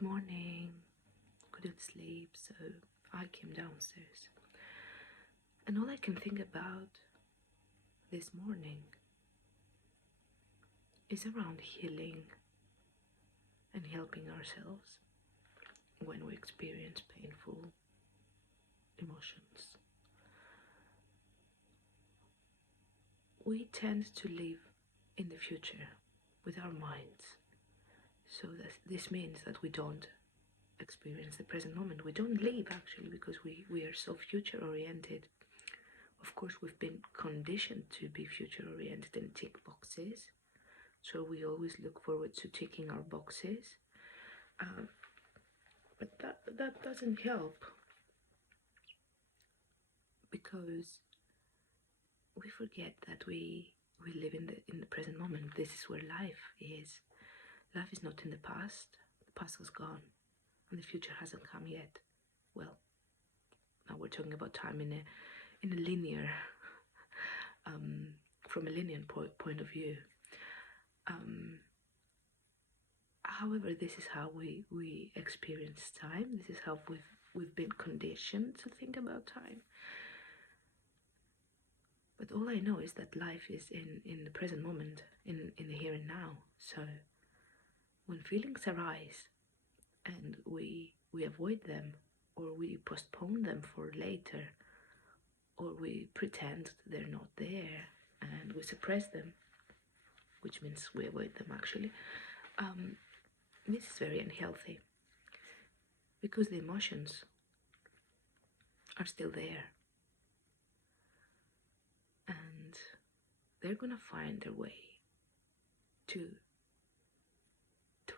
Good morning. Couldn't sleep, so I came downstairs. And all I can think about this morning is around healing and helping ourselves when we experience painful emotions. We tend to live in the future with our minds, so that this means that we don't experience the present moment. We don't live actually because we are so future oriented. Of course, we've been conditioned to be future oriented and tick boxes, so we always look forward to ticking our boxes. But that doesn't help, because we forget that we live in the present moment. This is where life is. Life is not in the past. The past has gone, and the future hasn't come yet. Well, now we're talking about time in a linear, from a linear point of view. However, this is how we experience time. This is how we've been conditioned to think about time. But all I know is that life is in the present moment, in the here and now. So when feelings arise and we avoid them, or we postpone them for later, or we pretend they're not there and we suppress them, which means we avoid them actually, this is very unhealthy, because the emotions are still there, and they're gonna find their way to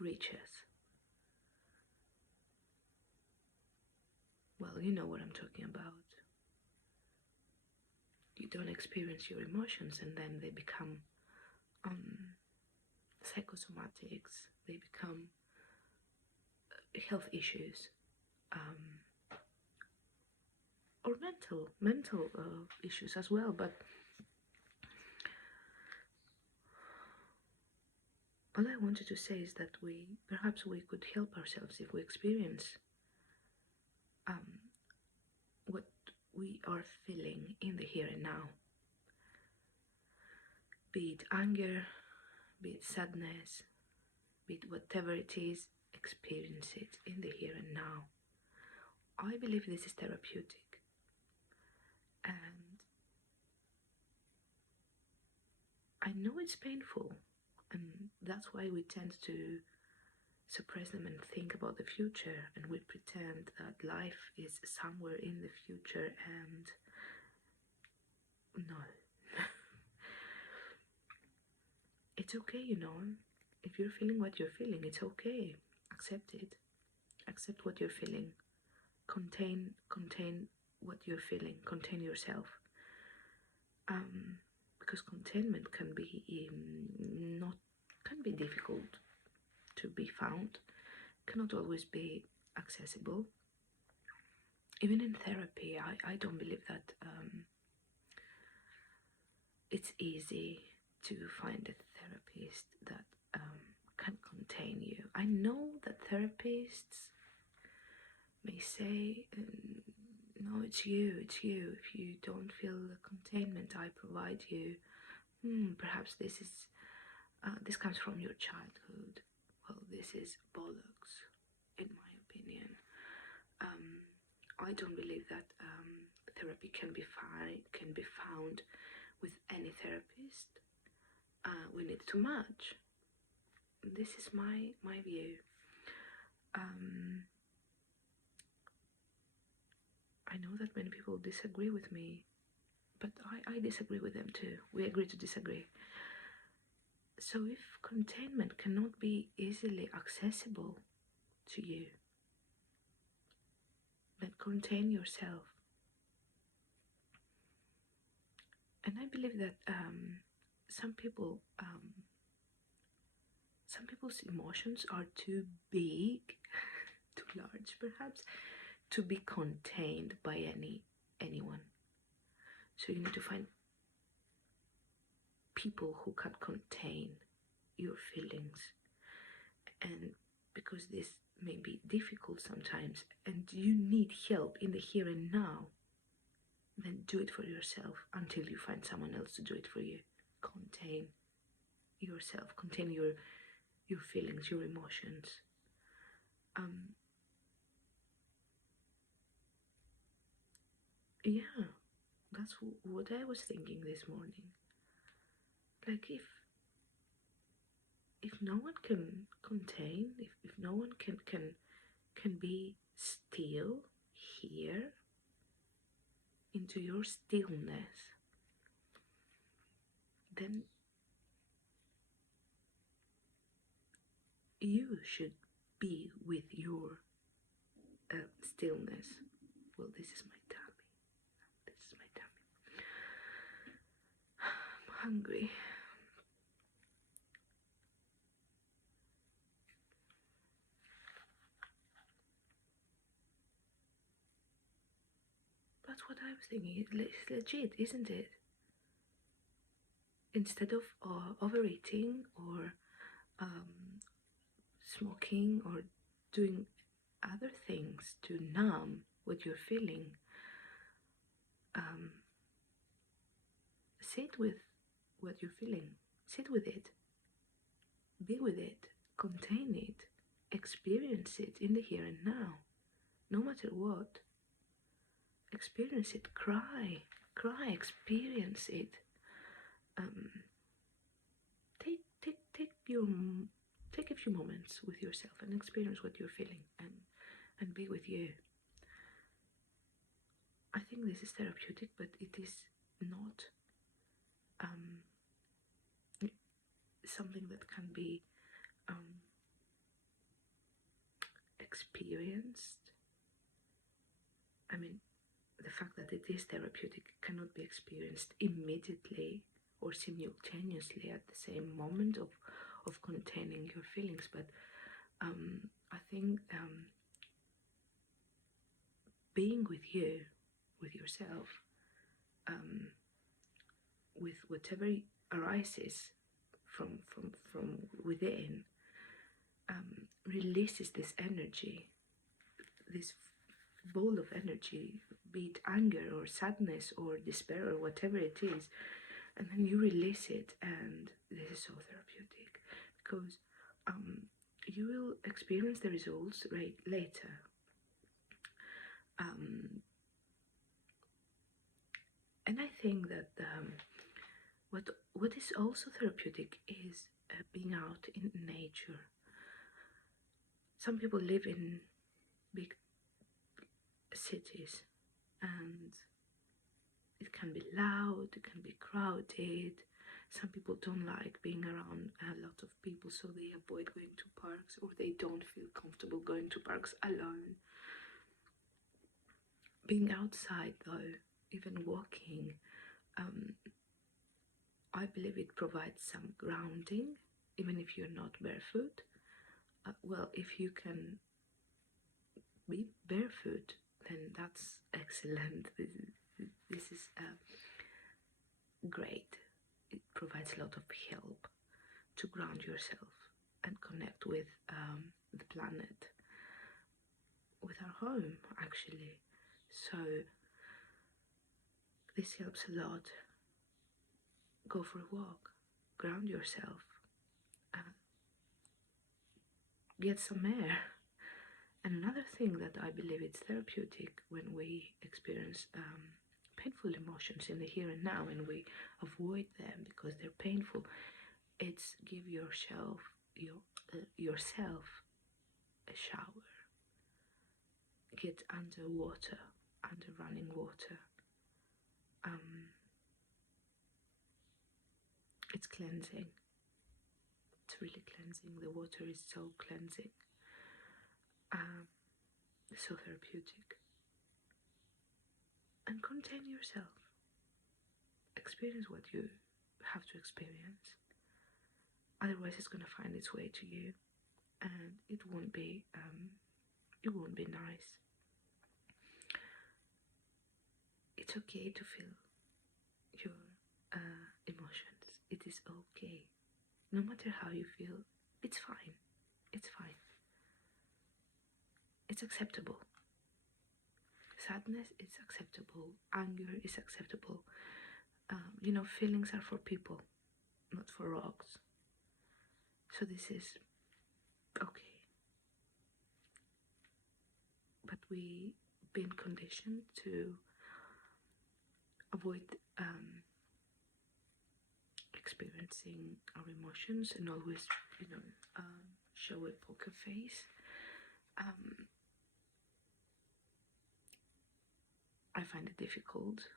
reach us. Well, you know what I'm talking about. You don't experience your emotions, and then they become psychosomatics, they become health issues, or mental issues as well. But all I wanted to say is that perhaps we could help ourselves if we experience what we are feeling in the here and now. Be it anger, be it sadness, be it whatever it is, experience it in the here and now. I believe this is therapeutic, and I know it's painful, and that's why we tend to suppress them and think about the future, and we pretend that life is somewhere in the future, and no. It's okay, you know. If you're feeling what you're feeling, it's okay. Accept it. Accept what you're feeling. Contain what you're feeling. Contain yourself. Because containment can be difficult to be found. Cannot always be accessible. Even in therapy, I don't believe that it's easy to find a therapist that can contain you. I know that therapists may say, no, it's you. If you don't feel the containment I provide you, perhaps this comes from your childhood. Well, this is bollocks, in my opinion. I don't believe that therapy can be found with any therapist. We need to match. This is my view. I know that many people disagree with me, but I disagree with them too. We agree to disagree. So if containment cannot be easily accessible to you, then contain yourself. And I believe that some people's emotions are too big, too large perhaps, to be contained by anyone. So you need to find people who can contain your feelings, and because this may be difficult sometimes and you need help in the here and now, then do it for yourself until you find someone else to do it for you. Contain yourself, contain your feelings, your emotions. Yeah, that's what I was thinking this morning. Like if no one can contain, if no one can be still here into your stillness, then you should be with your stillness. Well, this is my tummy. This is my tummy. I'm hungry. That's what I was thinking. It's legit, isn't it? Instead of overeating or smoking or doing other things to numb what you're feeling, sit with what you're feeling. Sit with it. Be with it. Contain it. Experience it in the here and now. No matter what. Experience it. Cry. Cry. Experience it. Take a few moments with yourself and experience what you're feeling and be with you. I think this is therapeutic, but it is not something that can be experienced. I mean, the fact that it is therapeutic cannot be experienced immediately or simultaneously at the same moment of containing your feelings, but I think being with you, with yourself, with whatever arises from within, releases this energy, this ball of energy, be it anger or sadness or despair or whatever it is, and then you release it, and this is so therapeutic because you will experience the results later. And I think that what is also therapeutic is being out in nature. Some people live in big cities and it can be loud, it can be crowded. Some people don't like being around a lot of people, so they avoid going to parks, or they don't feel comfortable going to parks alone. Being outside though, even walking, I believe it provides some grounding, even if you're not barefoot. Well, if you can be barefoot, then that's excellent. This is great. It provides a lot of help to ground yourself and connect with the planet, with our home actually. So this helps a lot. Go for a walk, ground yourself, get some air. And another thing that I believe is therapeutic when we experience painful emotions in the here and now and we avoid them because they're painful, it's give yourself a shower. Get under water, under running water. It's cleansing. It's really cleansing. The water is so cleansing. So therapeutic. And contain yourself. Experience what you have to experience. Otherwise, it's going to find its way to you, and it won't be nice. It's okay to feel your emotions. It is okay. No matter how you feel, it's fine. It's fine. it's acceptable. Sadness is acceptable. Anger is acceptable. Feelings are for people, not for rocks. So this is okay. But we've been conditioned to avoid experiencing our emotions and always, show a poker face. I find it difficult.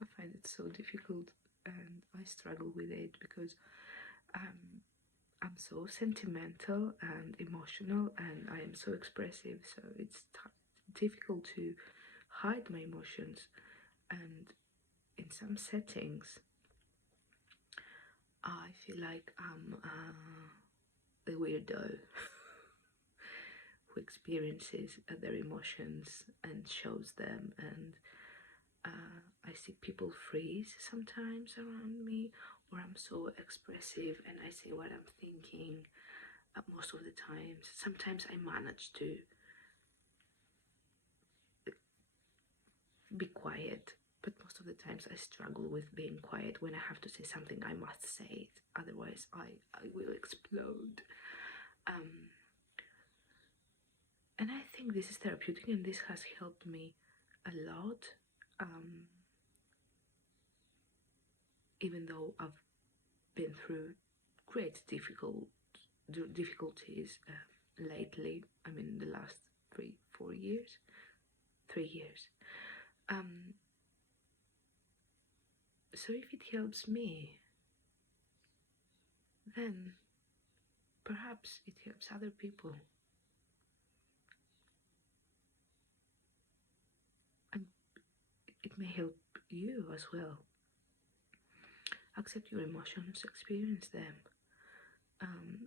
I find it so difficult, and I struggle with it because I'm so sentimental and emotional, and I am so expressive. So it's difficult to hide my emotions, and in some settings, I feel like I'm a weirdo who experiences their emotions and shows them, and I see people freeze sometimes around me, or I'm so expressive and I say what I'm thinking most of the times. Sometimes I manage to be quiet, but most of the times I struggle with being quiet. When I have to say something, I must say it, otherwise I will explode. And I think this is therapeutic, and this has helped me a lot. Even though I've been through great difficulties lately. I mean, the last 3 years. So if it helps me, then perhaps it helps other people. And it may help you as well. Accept your emotions, experience them.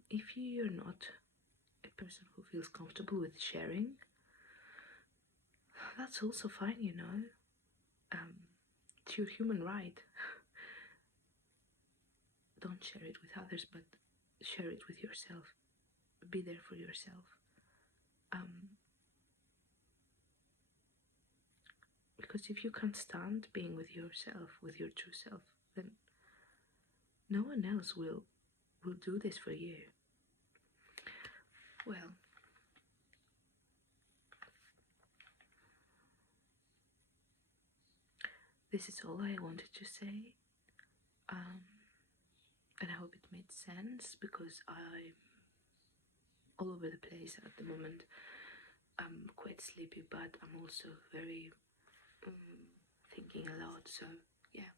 If you're not a person who feels comfortable with sharing, that's also fine, It's your human right. Don't share it with others, but share it with yourself. Be there for yourself. Because if you can't stand being with yourself, with your true self, then no one else will do this for you. Well, this is all I wanted to say. And I hope it made sense, because I'm all over the place at the moment. I'm quite sleepy, but I'm also very thinking a lot. So yeah.